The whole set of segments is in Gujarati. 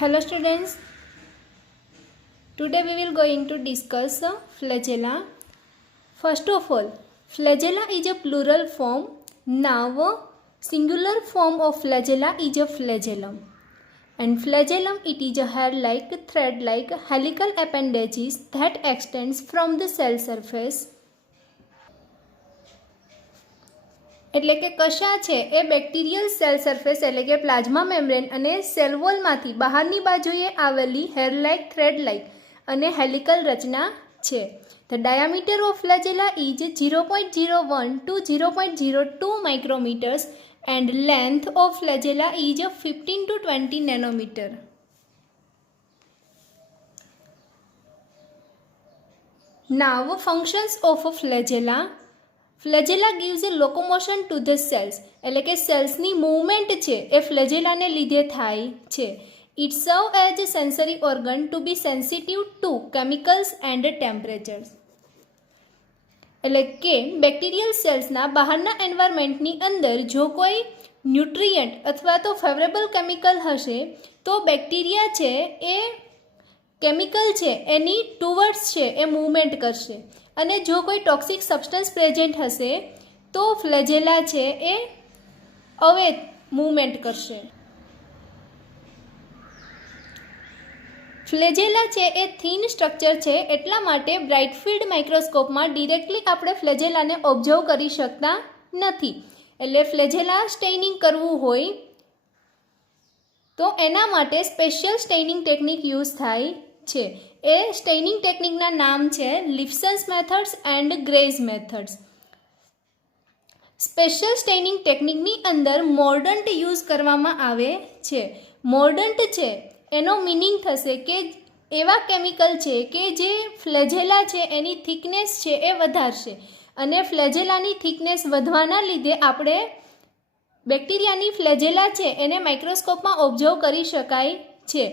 Hello students, today we will going to discuss flagella. First of all, flagella is a plural form. Now, singular form of flagella is a flagellum. And flagellum, it is a hair-like, thread-like helical appendages that extends from the cell surface. એટલે કે કશા છે એ બેક્ટેરિયલ સેલ સરફેસ એટલે કે પ્લાઝ્મા મેમ્બ્રેન અને સેલ વોલમાંથી બહારની બાજુએ આવેલી હેર લાઇક થ્રેડ લાઇક અને હેલિકલ રચના છે. The diameter of flagella is 0.01 to 0.02 micrometers and length of flagella is 15 to 20 nanometer. Now functions of a flagella. ફ્લેજેલા gives a locomotion to the cells એટલે કે સેલ્સની મૂવમેન્ટ છે એ ફ્લેજેલાને લીધે થાય છે. It serves as a sensory organ to be sensitive to chemicals and temperatures. એટલે કે બેક્ટેરિયલ સેલ્સના બહારના એન્વાયરમેન્ટની અંદર જો કોઈ ન્યુટ્રિયન્ટ અથવા તો ફેવરેબલ કેમિકલ હશે તો બેક્ટેરિયા છે એ કેમિકલ છે એની ટુવર્ડ્સ છે એ મૂવમેન્ટ કરશે અને જો કોઈ ટોક્સિક સબસ્ટન્સ પ્રેઝન્ટ હશે તો ફ્લેજેલા છે એ અવે મૂવમેન્ટ કરશે. ફ્લેજેલા છે એ થીન સ્ટ્રક્ચર છે એટલા માટે બ્રાઇટ ફિલ્ડ માઇક્રોસ્કોપમાં ડિરેક્ટલી આપણે ફ્લેજેલાને ઓબ્ઝર્વ કરી શકતા નથી. એટલે ફ્લેજેલા સ્ટેઇનિંગ કરવું હોય તો એના માટે સ્પેશિયલ સ્ટેઇનિંગ ટેકનિક યુઝ થાય છે. એ સ્ટેઇનિંગ ટેકનિકના નામ છે લિપ્સન્સ મેથડ્સ એન્ડ ગ્રેઝ મેથડ્સ. સ્પેશિયલ સ્ટેઇનિંગ ટેકનિકની અંદર મોર્ડન્ટ યુઝ કરવામાં આવે છે. મોર્ડન્ટ છે એનો મિનિંગ થશે કે એવા કેમિકલ છે કે જે ફ્લેજેલા છે એની થિકનેસ છે એ વધારશે અને ફ્લેજેલાની થિકનેસ વધવાના લીધે આપણે બેક્ટેરિયાની ફ્લેજેલા છે એને માઇક્રોસ્કોપમાં ઓબ્ઝર્વ કરી શકાય છે.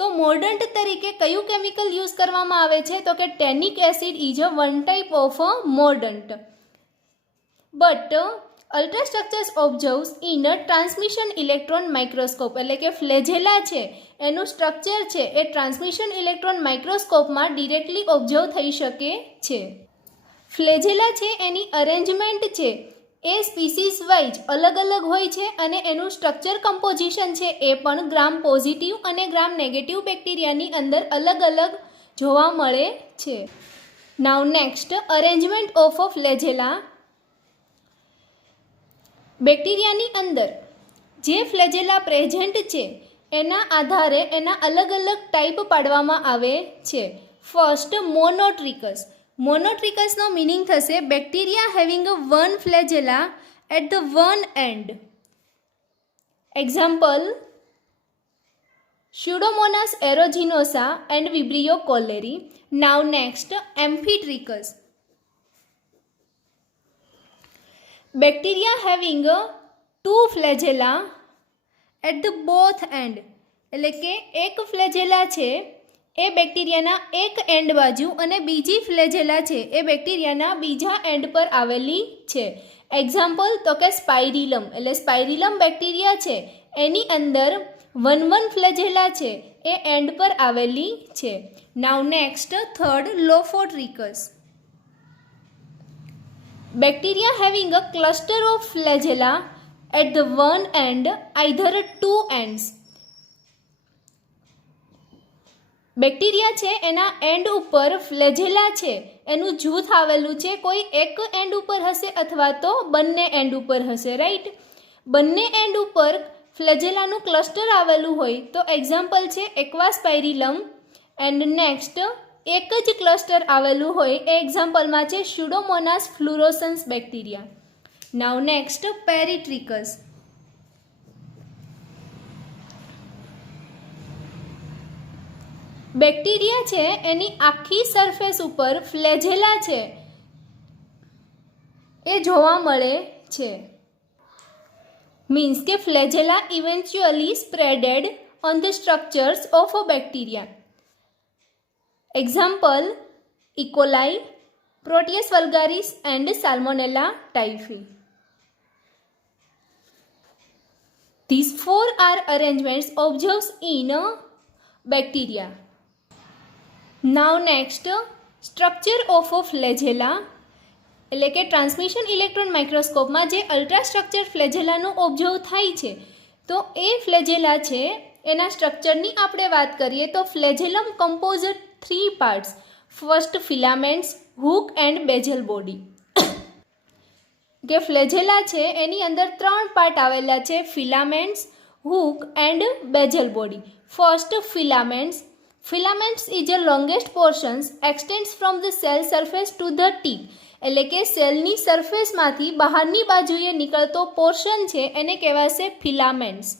તો મોર્ડન્ટ તરીકે કયું કેમિકલ યુઝ કરવામાં આવે છે તો કે tannic acid is a one type of mordant. But ultrastructures observes in transmission electron microscope એટલે કે ફ્લેજેલા છે એનું સ્ટ્રક્ચર છે એ ટ્રાન્સમિશન ઇલેક્ટ્રોન માઇક્રોસ્કોપમાં ડિરેક્ટલી ઓબ્ઝર્વ થઈ શકે છે. ફ્લેજેલા છે એની અરેન્જમેન્ટ છે એ સ્પીસીસ વાઇઝ અલગ અલગ હોય છે અને એનું સ્ટ્રક્ચર કમ્પોઝિશન છે એ પણ ગ્રામ પોઝિટિવ અને ગ્રામ નેગેટિવ બેક્ટેરિયાની અંદર અલગ અલગ જોવા મળે છે. Now next arrangement of a ફ્લેજેલા. બેક્ટેરિયાની અંદર જે ફ્લેજેલા પ્રેઝન્ટ છે એના આધારે એના અલગ અલગ ટાઈપ પાડવામાં આવે છે. First monotrichous. મોનોટ્રિકસનો મિનિંગ થશે bacteria having one flagella at the one end. Example Pseudomonas aeruginosa and Vibrio cholerae. Now next amphitrichous. Bacteria having two flagella at the both end એટલે કે એક ફ્લેજેલા છે એ બેક્ટેરિયાના એક એન્ડ બાજુ અને બીજી ફ્લેજેલા છે એ બેક્ટેરિયાના બીજા એન્ડ પર આવેલી છે. એક્ઝામ્પલ તો કે સ્પાઇરિલમ એટલે સ્પાઇરિલમ બેક્ટેરિયા છે એની અંદર વન ફ્લેજેલા છે એ એન્ડ પર આવેલી છે. Now next third lophotrichous. Bacteria having a cluster of flagella at the one end either two ends. Bacteria છે એના એન્ડ ઉપર ફ્લેજેલા છે એનું જૂથ આવેલું છે. કોઈ એક એન્ડ ઉપર હશે અથવા તો બંને એન્ડ ઉપર હશે, રાઈટ. બંને એન્ડ ઉપર ફ્લેજેલાનું ક્લસ્ટર આવેલું હોય તો એક્ઝામ્પલ છે એક્વાસ્પાઇરિલમ એન્ડ નેક્સ્ટ એક જ ક્લસ્ટર આવેલું હોય એ એક્ઝામ્પલમાં છે સ્યુડોમોનાસ ફ્લુરોસન્સ બેક્ટેરિયા. નાઉ નેક્સ્ટ પેરીટ્રિકસ. બેક્ટેરિયા છે એની આખી સરફેસ ઉપર ફ્લેજેલા છે એ જોવા મળે છે. મીન્સ કે flagella eventually spreaded on the structures of a bacteria. Example E coli, Proteus vulgaris and Salmonella typhi. These four are arrangements observed in bacteria. Now next, structure of a flagella, એટલે કે ટ્રાન્સમિશન ઇલેક્ટ્રોન માઇક્રોસ્કોપમાં જે અલ્ટ્રા સ્ટ્રક્ચર ફ્લેજેલાનું ઓબ્ઝર્વ થાય છે, તો એ ફ્લેજેલા છે એના સ્ટ્રક્ચરની આપણે વાત કરીએ તો flagellum compose 3 parts. First filaments, hook and basal body. કે ફ્લેજેલા છે એની અંદર 3 પાર્ટ આવેલા છે, filaments, hook and basal body. First filaments. Filaments is the longest portions extends from the cell surface to the tip. એટલે કે સેલની સરફેસમાંથી બહારની બાજુએ નીકળતો પોર્શન છે એને કહેવાશે filaments.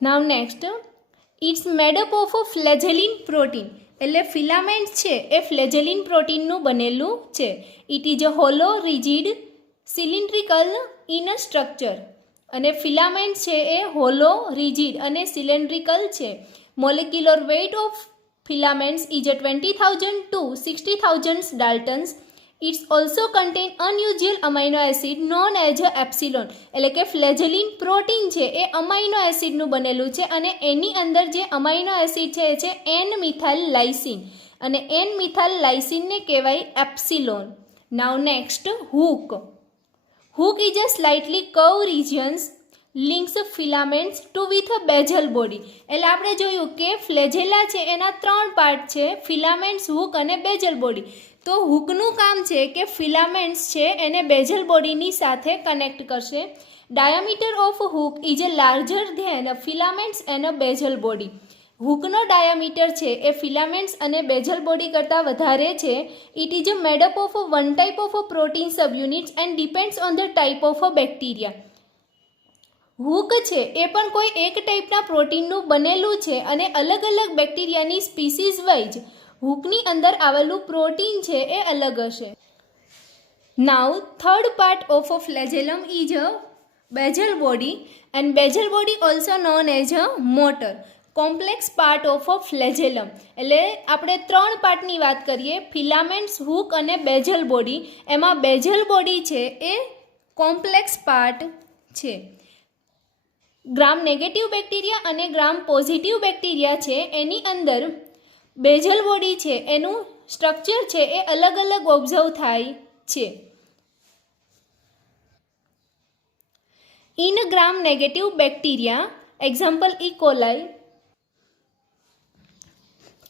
Now next, it's made up of a flagellin protein. એટલે ફિલામેન્ટ છે એ ફ્લેજેલિન પ્રોટીનનું બનેલું છે. It is a hollow, rigid, cylindrical in structure. અને ફિલામેન્ટ છે એ હોલો, રિજિડ અને સિલિન્ડ્રિકલ છે. Molecular weight of filaments is 20,000 to 60,000 Daltons. It's also contain unusual amino acid known as a epsilon. એટલે કે ફ્લેજેલિન પ્રોટીન છે એ અમાઇનો એસિડનું બનેલું છે અને એની અંદર જે અમાઇનો એસિડ છે એ છે એન મિથાઇલ લાઇસિન અને એન મિથાઇલ લાઇસિનને કહેવાય epsilon. Now next, hook. Hook is a slightly curve regions links filaments to with a basal body. એટલે આપણે જોયું કે ફ્લેજેલા છે એના 3 પાર્ટ છે, ફિલામેન્ટ્સ, હુક અને બેઝલ બોડી. તો હુકનું કામ છે કે ફિલામેન્ટ્સ છે એને બેઝલ બોડીની સાથે કનેક્ટ કરશે. Diameter of hook is a larger than filaments and a basal body. હુકનો ડાયામીટર છે એ ફિલામેન્ટ્સ અને બેઝલ બોડી કરતાં વધારે છે. It is a made up of one type of protein subunits and depends on the type of bacteria. Hook છે એ પણ કોઈ એક ટાઈપના પ્રોટીનનું બનેલું છે અને અલગ અલગ બેક્ટેરિયાની સ્પીસીઝ વાઇઝ હુકની અંદર આવેલું પ્રોટીન છે એ અલગ હશે. Now third part of a flagellum is a basal body and basal body also known as a motor. Complex part of a flagellum. એટલે આપણે 3 પાર્ટની વાત કરીએ, ફિલામેન્ટ્સ, હુક અને બેઝલ બોડી. એમાં બેઝલ બોડી છે એ કોમ્પ્લેક્સ પાર્ટ છે. ગ્રામ નેગેટિવ બેક્ટેરિયા અને ગ્રામ પોઝિટિવ બેક્ટેરિયા છે એની અંદર બેઝલ બોડી છે એનું સ્ટ્રક્ચર છે એ અલગ અલગ ઓબ્ઝર્વ થાય છે. In gram negative bacteria, example E. coli,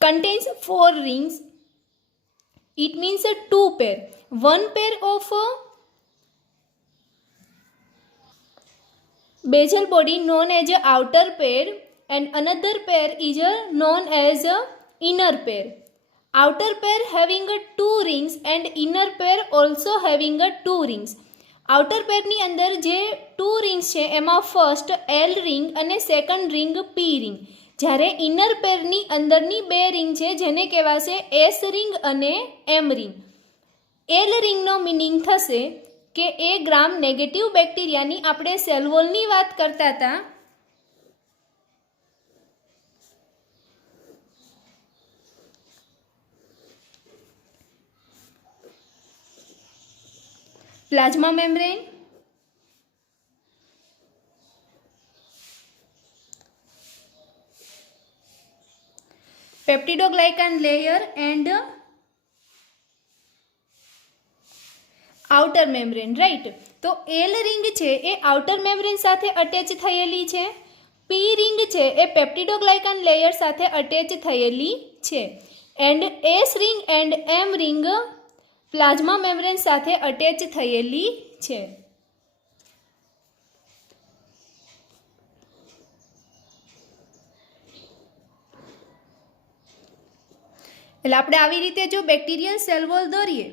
contains 4 rings. It means a 2 pair. One pair of basal body known as a outer pair and another pair is known as a inner pair. Outer pair having 2 rings and inner pair also having 2 rings. Outer પેરની અંદર જે 2 રિંગ્સ છે એમાં ફર્સ્ટ એલ રિંગ અને સેકન્ડ રિંગ પી રિંગ. જ્યારે ઇનર પેરની અંદરની 2 રિંગ છે જેને કહેવાશે એસ રિંગ અને એમ રિંગ. એલ રિંગનો મિનિંગ થશે કે એ ગ્રામ નેગેટિવ બેક્ટેરિયાની આપણે સેલ વોલની વાત કરતા હતા. Plasma membrane, peptidoglycan layer and outer membrane. Right. તો એલ રિંગ છે એ આઉટર મેમ્બ્રેન સાથે અટેચ થયેલી છે. પી રિંગ છે એ પેપ્ટિડોગ્લાયકાન લેયર સાથે અટેચ થયેલી છે. And S ring and M ring plasma membrane સાથે અટેચ થયેલી છે. એટલે આપણે આવી રીતે જો બેક્ટેરિયલ સેલ વોલ દોરીએ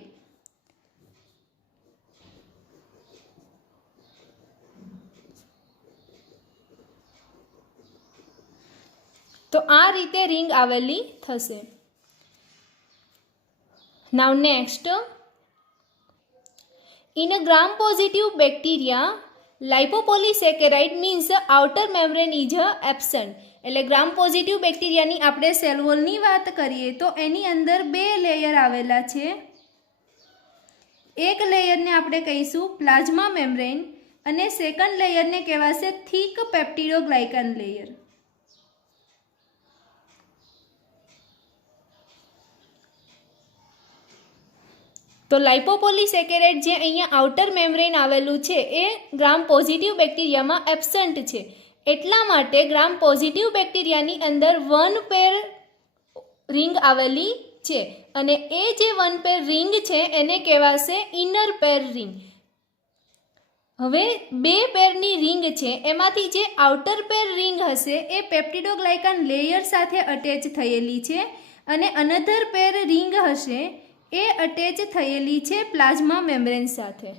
તો આ રીતે રિંગ આવેલી થશે. Now next, in a gram positive bacteria, lipopolysaccharide means outer membrane is absent. એટલે ગ્રામ પોઝિટિવ બેક્ટેરિયાની આપણે સેલ વોલની વાત કરીએ તો એની અંદર 2 લેયર આવેલા છે. એક લેયરને આપણે કહીશું પ્લાઝ્મા મેમ્બ્રેન અને સેકન્ડ લેયરને કહેવાશે થીક પેપ્ટિડોગ્લાયકન લેયર. તો લાઇપોપોલિસેકેરાઇડ જે અહીંયા આઉટર મેમ્બ્રેન આવેલું છે એ ગ્રામ પોઝિટિવ બેક્ટેરિયામાં એબ્સન્ટ છે. એટલા માટે ગ્રામ પોઝિટિવ બેક્ટેરિયાની અંદર 1 પેર રિંગ આવેલી છે અને એ જે 1 પેર રિંગ છે એને કહેવાશે ઇનર પેર રિંગ. હવે 2 પેરની રિંગ છે એમાંથી જે આઉટર પેર રિંગ હશે એ પેપ્ટિડોગ્લાયકન લેયર સાથે અટેચ થયેલી છે અને અનધર પેર રિંગ હશે એ અટેચ થયેલી છે પ્લાઝ્મા મેમ્બ્રેન સાથે.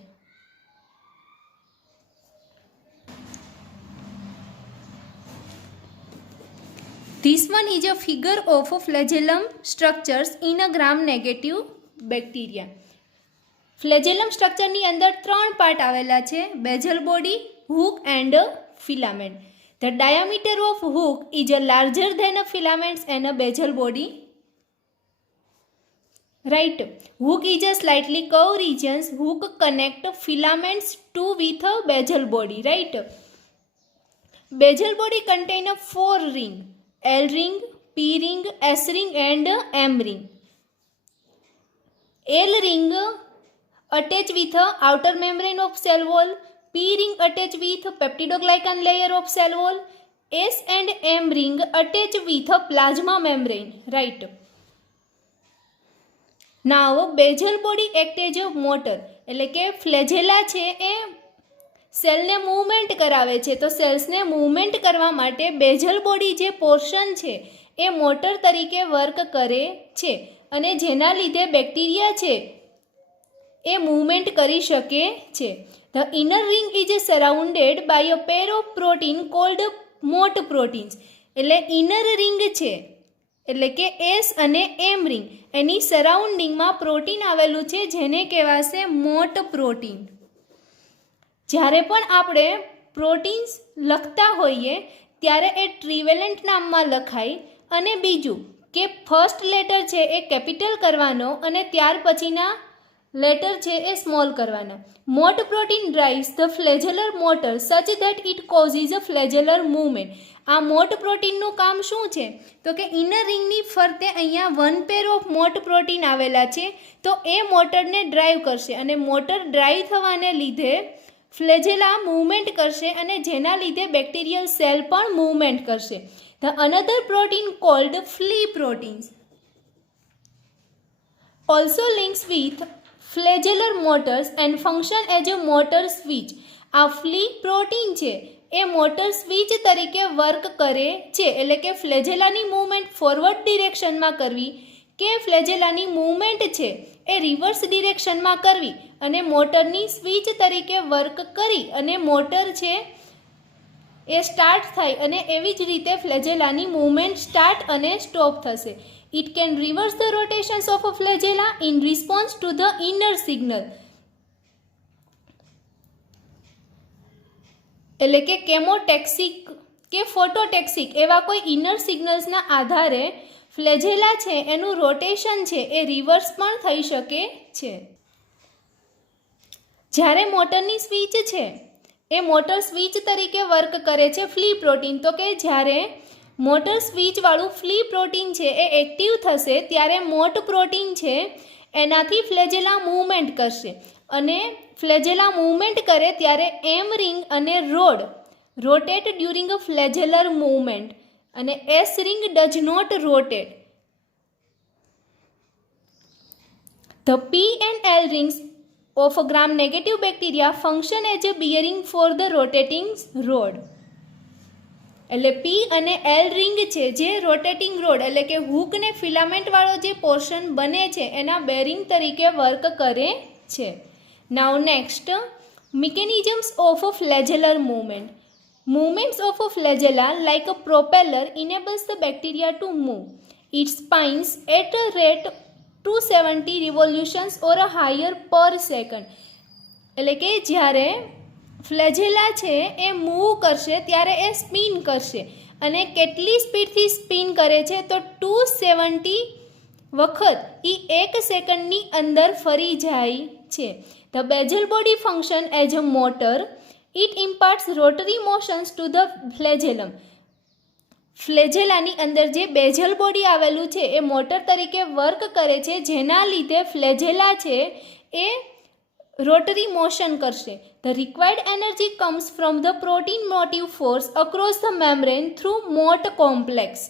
This one is a figure of flagellum structures in a gram-negative bacteria. Flagellum structure ની અંદર 3 પાર્ટ આવેલા છે, basal body, hook and filament. The diameter of hook is a larger than a filaments and a basal body. Right. Hook is a slightly curved regions. Hook connect filaments to with a basal body. Right. Basal body contain a 4 ring. L ring, P ring, S ring and M ring. L ring attach with a outer membrane of cell wall. P ring attach with peptidoglycan layer of cell wall. S and M ring attach with a plasma membrane. Right. Now basal body act as a motor. એટલે કે ફ્લેજેલા છે એ સેલને મૂવમેન્ટ કરાવે છે. તો સેલ્સને મૂવમેન્ટ કરવા માટે બેઝલ બોડી જે પોર્શન છે એ મોટર તરીકે વર્ક કરે છે અને જેના લીધે બેક્ટેરિયા છે એ મૂવમેન્ટ કરી શકે છે. The inner ring is surrounded by a pair of protein called Mot proteins. એટલે ઇનર રિંગ છે એટલે કે એસ અને એમ રિંગ એની સરાઉન્ડિંગમાં પ્રોટીન આવેલું છે જેને કહેવાશે મોટ પ્રોટીન. જ્યારે પણ આપણે પ્રોટીન્સ લખતા હોઈએ ત્યારે એ ટ્રીવેલન્ટ નામમાં લખાય અને બીજું કે ફર્સ્ટ લેટર છે એ કેપિટલ કરવાનો અને ત્યાર પછીના લેટર છે એ સ્મોલ કરવાના. Mot protein drives the flagellar motor such that it causes a flagellar movement. આ મોટ પ્રોટીનનું કામ શું છે તો કે ઇનર રિંગની ફરતે અહીંયા 1 પેર ઓફ મોટ પ્રોટીન આવેલા છે તો એ મોટરને ડ્રાઈવ કરશે અને મોટર ડ્રાઈવ થવાને લીધે ફ્લેજેલા મૂવમેન્ટ કરશે અને જેના લીધે બેક્ટેરિયલ સેલ પણ મૂવમેન્ટ કરશે. The another protein called Fli proteins also links with flagellar motors and function as a motor switch. આ ફ્લી પ્રોટીન છે એ મોટર સ્વિચ તરીકે વર્ક કરે છે. એટલે કે ફ્લેજેલાની મૂવમેન્ટ ફોરવર્ડ ડિરેક્શનમાં કરવી કે ફ્લેજેલાની મૂવમેન્ટ છે એ રિવર્સ ડિરેક્શનમાં કરવી અને મોટરની સ્વિચ તરીકે વર્ક કરી અને મોટર છે એ સ્ટાર્ટ થાય અને એવી જ રીતે ફ્લેજેલાની મૂવમેન્ટ સ્ટાર્ટ અને સ્ટોપ થશે. It can reverse the rotations of a flagella in response to the inner signal. એટલે કે કેમોટેક્સિક કે ફોટોટેક્સિક એવા કોઈ ઇનર સિગ્નલ્સના આધારે ફ્લેજેલા છે એનું રોટેશન છે એ રિવર્સ પણ થઈ શકે છે. જ્યારે મોટરની સ્વિચ છે એ મોટર સ્વિચ તરીકે વર્ક કરે છે ફ્લી પ્રોટીન. તો કે જ્યારે મોટર સ્વિચવાળું ફ્લી પ્રોટીન છે એ એક્ટિવ થશે ત્યારે મોટ પ્રોટીન છે એનાથી ફ્લેજેલા મૂવમેન્ટ કરશે અને ફ્લેજેલા મૂવમેન્ટ કરે ત્યારે એમ રિંગ અને rod rotate during a flagellar movement અને S ring does not rotate. The P and L rings of a gram-negative bacteria function as a bearing for the rotating rod. એટલે પી અને એલ રિંગ છે જે રોટેટિંગ રોડ એટલે કે હૂક ને ફિલામેન્ટ વાળો જે પોર્શન બને છે એના બેરિંગ તરીકે વર્ક કરે છે. Now next mechanisms of a flagellar movement. Movements of a flagella like a propeller enables the bacteria to move its spines at a rate 270 revolutions or a higher per second. એટલે કે જ્યારે ફ્લેજેલા છે એ મૂવ કરશે ત્યારે એ સ્પિન કરશે અને કેટલી સ્પીડથી સ્પિન કરે છે તો 270 વખત એ 1 સેકન્ડની અંદર ફરી જાય છે. The basal body function as a motor. It imparts rotary motions to the flagellum. ફ્લેજેલાની અંદર જે બેઝલ બોડી આવેલું છે એ મોટર તરીકે વર્ક કરે છે, જેના લીધે ફ્લેજેલા છે એ રોટરી મોશન કરશે. The required energy comes from the protein motive force across the membrane through મોટ કોમ્પ્લેક્સ.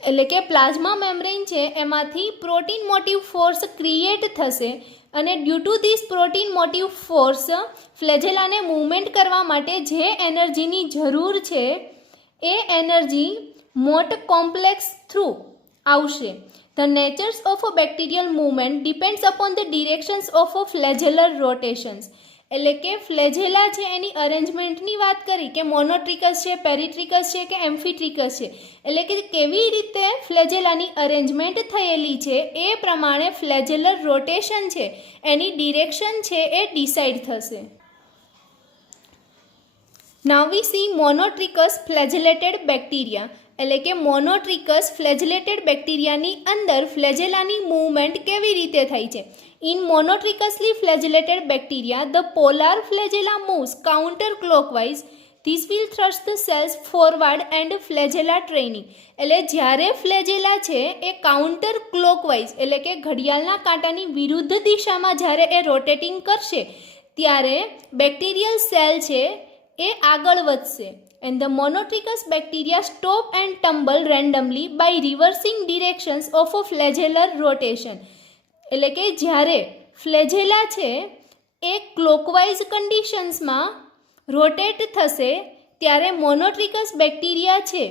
એટલે કે પ્લાઝમા મેમ્બ્રેન છે એમાંથી પ્રોટીન મોટિવ ફોર્સ ક્રિએટ થશે અને due to this protein motive force ફ્લેજેલાને મૂવમેન્ટ કરવા માટે જે એનર્જીની જરૂર છે એ એનર્જી મોટ કોમ્પ્લેક્સ થ્રુ આવશે. The natures of a bacterial movement depends upon the directions of a flagellar rotations. એટલે કે ફ્લેજેલા છે એની અરેન્જમેન્ટની વાત કરી કે મોનોટ્રિકસ છે, પેરીટ્રિકસ છે કે એમ્ફીટ્રિકસ છે. એટલે કે કેવી રીતે ફ્લેજેલાની અરેન્જમેન્ટ થયેલી છે એ પ્રમાણે ફ્લેજેલર રોટેશન છે એની ડિરેક્શન છે એ ડિસાઇડ થશે. નાઉ વી સી મોનોટ્રિકસ ફ્લેજેલેટેડ બેક્ટેરિયા. એટલે કે મોનોટ્રિકસ ફ્લેજેલેટેડ બેક્ટેરિયાની અંદર ફ્લેજેલાની મૂવમેન્ટ કેવી રીતે થાય છે. In monotricosly flagellated bacteria, the polar flagella moves counterclockwise. This will thrust the cells forward and flagella training. એટલે જ્યારે ફ્લેજેલા છે એ કાઉન્ટર ક્લોકવાઇઝ એટલે કે ઘડિયાળના કાંટાની વિરુદ્ધ દિશામાં જ્યારે એ રોટેટિંગ કરશે ત્યારે બેક્ટેરિયલ સેલ છે એ આગળ વધશે. And the monotricous bacteria stop and tumble randomly by reversing directions of a flagellar rotation. એટલે કે જ્યારે ફ્લેજેલા છે એ ક્લોકવાઇઝ કન્ડિશન્સમાં રોટેટ થશે ત્યારે મોનોટ્રિકસ બેક્ટેરિયા છે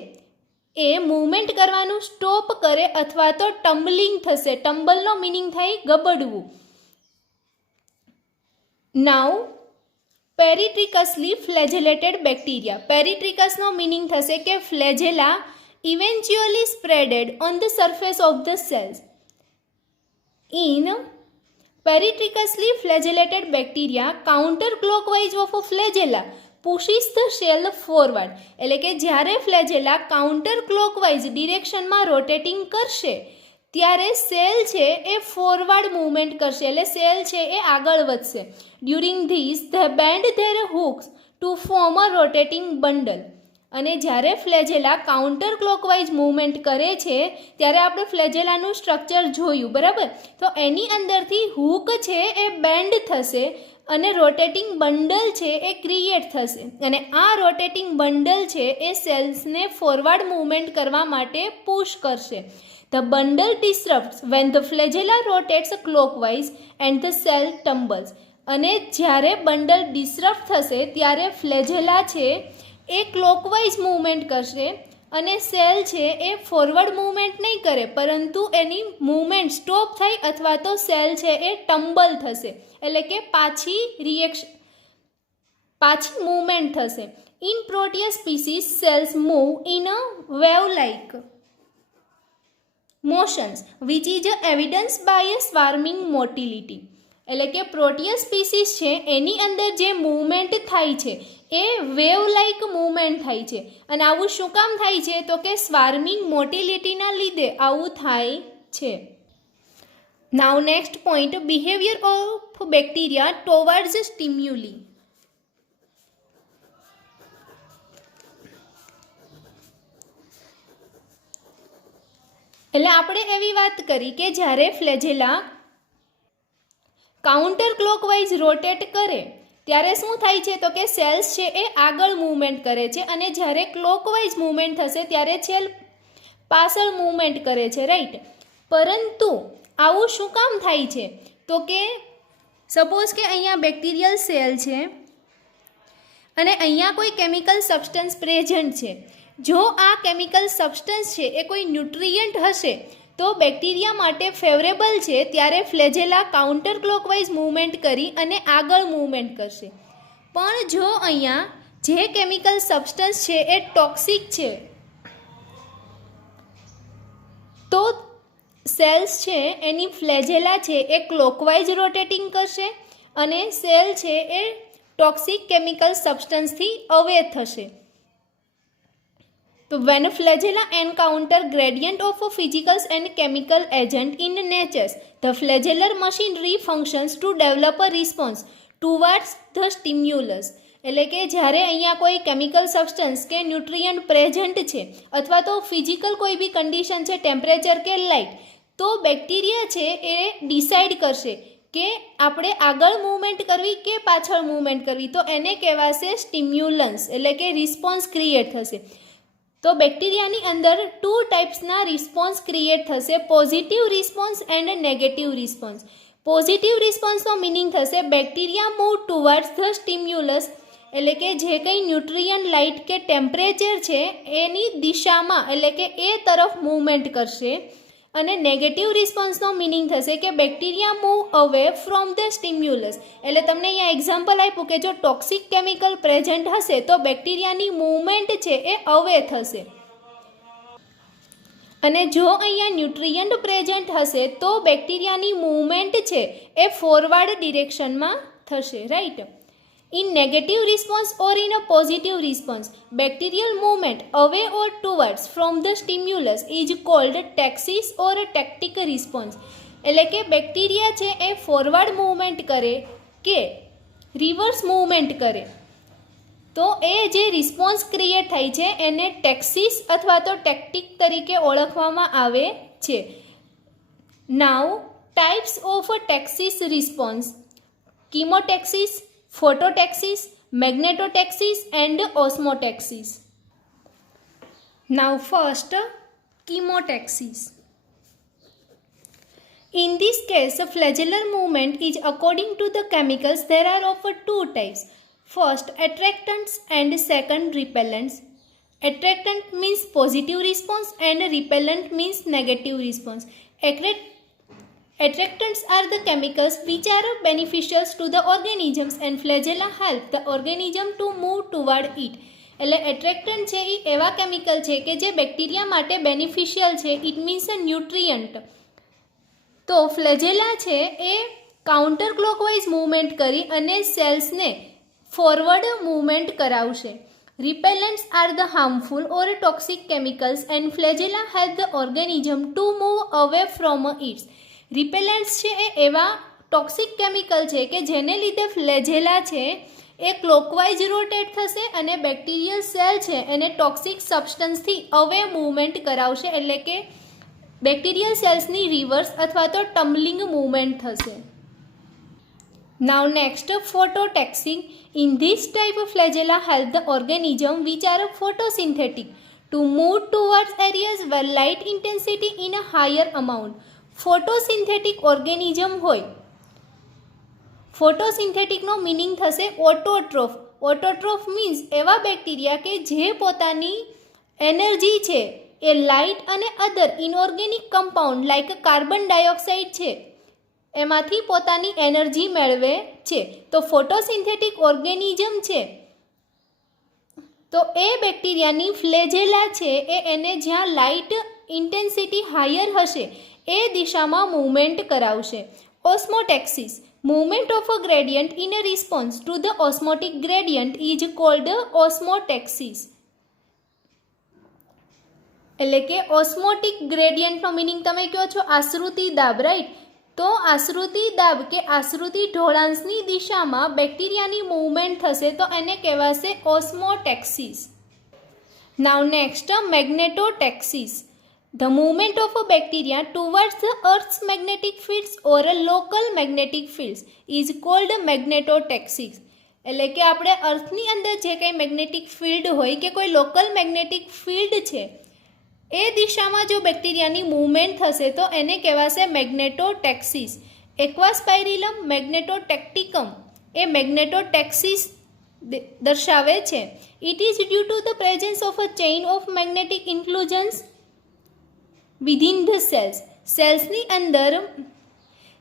એ મૂવમેન્ટ કરવાનું સ્ટોપ કરે અથવા તો ટમ્બલિંગ થશે. ટમ્બલનો મિનિંગ થાય ગબડવું. નાઉ પેરીટ્રિકસલી ફ્લેજેલેટેડ બેક્ટેરિયા. પેરીટ્રિકસનો મિનિંગ થશે કે flagella eventually spreaded on the surface of the cells. In peritricusly flagellated bacteria, counterclockwise of a flagella pushes the cell forward. એટલે કે જ્યારે ફ્લેજેલા કાઉન્ટર ક્લોકવાઇઝ ડિરેક્શનમાં રોટેટિંગ કરશે ત્યારે સેલ છે એ ફોરવર્ડ મૂવમેન્ટ કરશે એટલે સેલ છે એ આગળ વધશે. During this the bend their hooks to form a rotating bundle. અને જ્યારે ફ્લેજેલા કાઉન્ટર ક્લોકવાઇઝ મૂવમેન્ટ કરે છે ત્યારે આપણે ફ્લેજેલાનું સ્ટ્રક્ચર જોયું બરાબર. તો એની અંદરથી હૂક છે એ બેન્ડ થશે અને રોટેટિંગ બંડલ છે એ ક્રિએટ થશે અને આ રોટેટિંગ બંડલ છે એ સેલ્સને ફોરવર્ડ મૂવમેન્ટ કરવા માટે પુશ કરશે. The bundle disrupts when the flagella rotates clockwise and the cell tumbles. અને જ્યારે બંડલ ડિસરપ્ટ થશે ત્યારે ફ્લેજેલા છે એ ક્લોકવાઇઝ મૂવમેન્ટ કરશે અને સેલ છે એ ફોરવર્ડ મૂવમેન્ટ નહીં કરે પરંતુ એની મૂવમેન્ટ સ્ટોપ થઈ અથવા તો સેલ છે એ ટમ્બલ થશે એટલે કે પાછી મૂવમેન્ટ થશે. In Proteus species cells move in a wave like motions which is evidence by a swarming motility. એટલે કે પ્રોટિયસ સ્પીસીસ છે એની અંદર જે મૂવમેન્ટ થાય છે એ વેવ લાઇક મૂવમેન્ટ થાય છે. અને આવું શું કામ થાય છે તો કે સ્વાર્મિંગ મોટિલિટીના લીધે આવું થાય છે. Now next point behaviour of bacteria towards stimuli. એટલે આપણે એવી વાત કરી કે જ્યારે ફ્લેજેલા કાઉન્ટર ક્લોકવાઇઝ રોટેટ કરે ત્યારે શું થાય છે તો કે સેલ્સ છે એ આગળ મૂવમેન્ટ કરે છે અને જ્યારે ક્લોકવાઇઝ મૂવમેન્ટ થશે ત્યારે સેલ પાછળ મૂવમેન્ટ કરે છે રાઈટ. પરંતુ આવું શું કામ થાય છે તો કે સપોઝ કે અહીંયા બેક્ટેરિયલ સેલ છે અને અહીંયા કોઈ કેમિકલ સબસ્ટન્સ પ્રેઝન્ટ છે. જો આ કેમિકલ સબસ્ટન્સ છે એ કોઈ ન્યુટ્રિયન્ટ હશે તો બેક્ટેરિયા માટે ફેવરેબલ છે ત્યારે ફ્લેજેલા કાઉન્ટર ક્લોકવાઇઝ મૂવમેન્ટ કરી અને આગળ મૂવમેન્ટ કરશે. પણ જો અહીંયા જે કેમિકલ સબસ્ટન્સ છે એ ટોક્સિક છે તો સેલ્સ છે એની ફ્લેજેલા છે એ ક્લોકવાઇઝ રોટેટિંગ કરશે અને સેલ છે એ ટોક્સિક કેમિકલ સબસ્ટન્સથી અવે થશે. તો when flagella encounter gradient of physicals and chemical agent in nature, the flagellar machinery functions to develop a response towards the stimulus. એટલે કે જ્યારે અહીંયા કોઈ કેમિકલ સબસ્ટન્સ કે ન્યુટ્રિયન્ટ પ્રેઝન્ટ છે અથવા તો ફિઝિકલ કોઈ બી કન્ડિશન છે, ટેમ્પરેચર કે લાઇટ, તો બેક્ટેરિયા છે એ ડિસાઇડ કરશે કે આપણે આગળ મૂવમેન્ટ કરવી કે પાછળ મૂવમેન્ટ કરવી. તો એને કહેવાશે સ્ટિમ્યુલન્સ, એટલે કે રિસ્પોન્સ ક્રિએટ થશે. તો બેક્ટેરિયાની અંદર 2 ટાઈપ્સના રિસ્પોન્સ ક્રિએટ થશે, positive response and negative response. Positive રિસ્પોન્સનો મિનિંગ થશે bacteria move towards the stimulus, એટલે કે જે કંઈ ન્યુટ્રિયન્ટ, લાઇટ કે ટેમ્પરેચર છે એની દિશામાં, એટલે કે એ તરફ મૂવમેન્ટ કરશે. અને નેગેટિવ રિસ્પોન્સનો મિનિંગ થશે કે bacteria move away from the stimulus. એટલે તમને અહીંયા એક્ઝામ્પલ આપ્યું કે જો ટોક્સિક કેમિકલ પ્રેઝન્ટ હશે તો બેક્ટેરિયાની મૂવમેન્ટ છે એ અવે થશે, અને જો અહીંયા ન્યુટ્રિયન્ટ પ્રેઝન્ટ હશે તો બેક્ટેરિયાની મૂવમેન્ટ છે એ ફોરવર્ડ ડિરેક્શનમાં થશે, right. In negative response or in a positive response, bacterial movement away or towards from the stimulus is called taxis or tactic response. એટલે કે બેક્ટેરિયા છે એ ફોરવર્ડ મૂવમેન્ટ કરે કે રિવર્સ મૂવમેન્ટ કરે તો એ જે રિસ્પોન્સ ક્રિએટ થાય છે એને ટેક્સિસ અથવા તો ટેક્ટિક તરીકે ઓળખવામાં આવે છે. Now types of taxis response: chemotaxis, phototaxis, magnetotaxis and osmotaxis. Now first, chemotaxis. In this case, flagellar movement is according to the chemicals. There are of 2 types. First, attractants and second, repellents. Attractant means positive response and repellent means negative response. Attractants are the chemicals which are beneficial to the organisms and flagella help the organism to move toward it. એટલે એટ્રેક્ટન્ટ છે એ એવા કેમિકલ છે કે જે બેક્ટેરિયા માટે બેનિફિશિયલ છે, ઇટ મીન્સ અ ન્યુટ્રિયન્ટ. તો ફ્લેજેલા છે એ કાઉન્ટર ક્લોકવાઇઝ મૂવમેન્ટ કરી અને સેલ્સને ફોરવર્ડ મૂવમેન્ટ કરાવશે. Repellents are the harmful or toxic chemicals and flagella help the organism to move away from its. Repellents છે એ એવા ટોક્સિક કેમિકલ છે કે જેને લીધે ફ્લેજેલા છે એ ક્લોકવાઇઝ રોટેટ થશે અને બેક્ટેરિયલ સેલ છે એને ટોક્સિક સબસ્ટન્સથી અવે મૂવમેન્ટ કરાવશે, એટલે કે બેક્ટેરિયલ સેલ્સની રિવર્સ અથવા તો ટમ્બલિંગ મૂવમેન્ટ થશે. Now next, phototaxis. In this type flagella help the organism which are photosynthetic to move towards areas where light intensity in a higher amount. Photosynthetic organism હોય, ફોટોસિન્થેટિકનો મિનિંગ થશે ઓટોટ્રોફ. ઓટોટ્રોફ મીન્સ એવા બેક્ટેરિયા કે જે પોતાની એનર્જી છે એ લાઇટ અને other inorganic compound like carbon dioxide છે એમાંથી પોતાની એનર્જી મેળવે છે. તો ફોટોસિન્થેટિક ઓર્ગેનિઝમ છે તો એ બેક્ટેરિયાની ફ્લેજેલા છે એ એને જ્યાં લાઇટ ઇન્ટેન્સિટી હાયર હશે એ દિશામાં મૂવમેન્ટ કરાવશે. Osmotaxis. Movement of a gradient in a response to the osmotic gradient is called osmotaxis. એટલે કે ઓસ્મોટિક ગ્રેડિયન્ટનો મિનિંગ તમે કહો છો આશ્રુતિ દાબ, રાઈટ. તો આશ્રુતિ દાબ કે આશ્રુતિ ઢોળાંશની દિશામાં બેક્ટેરિયાની મૂવમેન્ટ થશે તો એને કહેવાશે ઓસ્મોટેક્સિસ. નાઉ next, મેગ્નેટોટેક્સિસ. The movement of a bacteria towards the Earth's magnetic fields or a local magnetic fields is called magnetotaxis. એટલે કે આપણે અર્થની અંદર જે કંઈ મેગ્નેટિક ફિલ્ડ હોય કે કોઈ લોકલ મેગ્નેટિક ફિલ્ડ છે એ દિશામાં જો બેક્ટેરિયાની મૂવમેન્ટ થશે તો એને કહેવાશે મેગ્નેટોટેક્સિસ. એક્વાસ્પાયરિલમ મેગ્નેટોટેક્ટિકમ એ મેગ્નેટોટેક્સિસ દર્શાવે છે. It is due to the presence of a chain of magnetic inclusions within the cells. સેલ્સની અંદર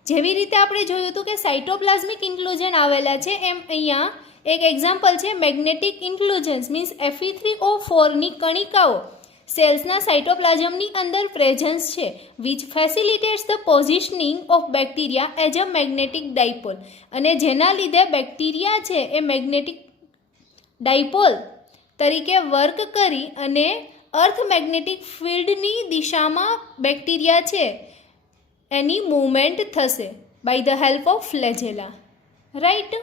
જેવી રીતે આપણે જોયું હતું કે સાઇટોપ્લાઝમિક ઇન્ક્લુઝન આવેલા છે એમ અહીંયા એક એક્ઝામ્પલ છે મેગ્નેટિક ઇન્ક્લુઝન્સ મીન્સ Fe3O4ની કણિકાઓ સેલ્સના સાઇટોપ્લાઝમની અંદર પ્રેઝન્સ છે which facilitates the positioning of bacteria as a magnetic dipole, અને જેના લીધે બેક્ટેરિયા છે એ મેગ્નેટિક ડાયપોલ તરીકે વર્ક કરી અને અર્થ મેગ્નેટિક ફિલ્ડની દિશામાં બેક્ટેરિયા છે એની મૂવમેન્ટ થશે by the help of flagella, right.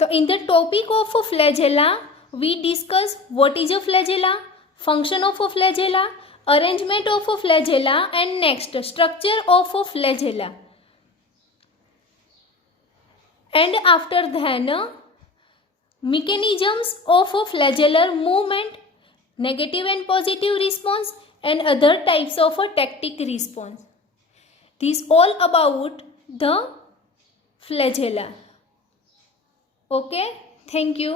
So in the topic of flagella, we discuss what is a flagella, function of a flagella, arrangement of a flagella, and next structure of a flagella. And after then, mechanisms of a flagellar movement, negative and positive response, and other types of a tactic response. This all about the flagella. Okay, thank you.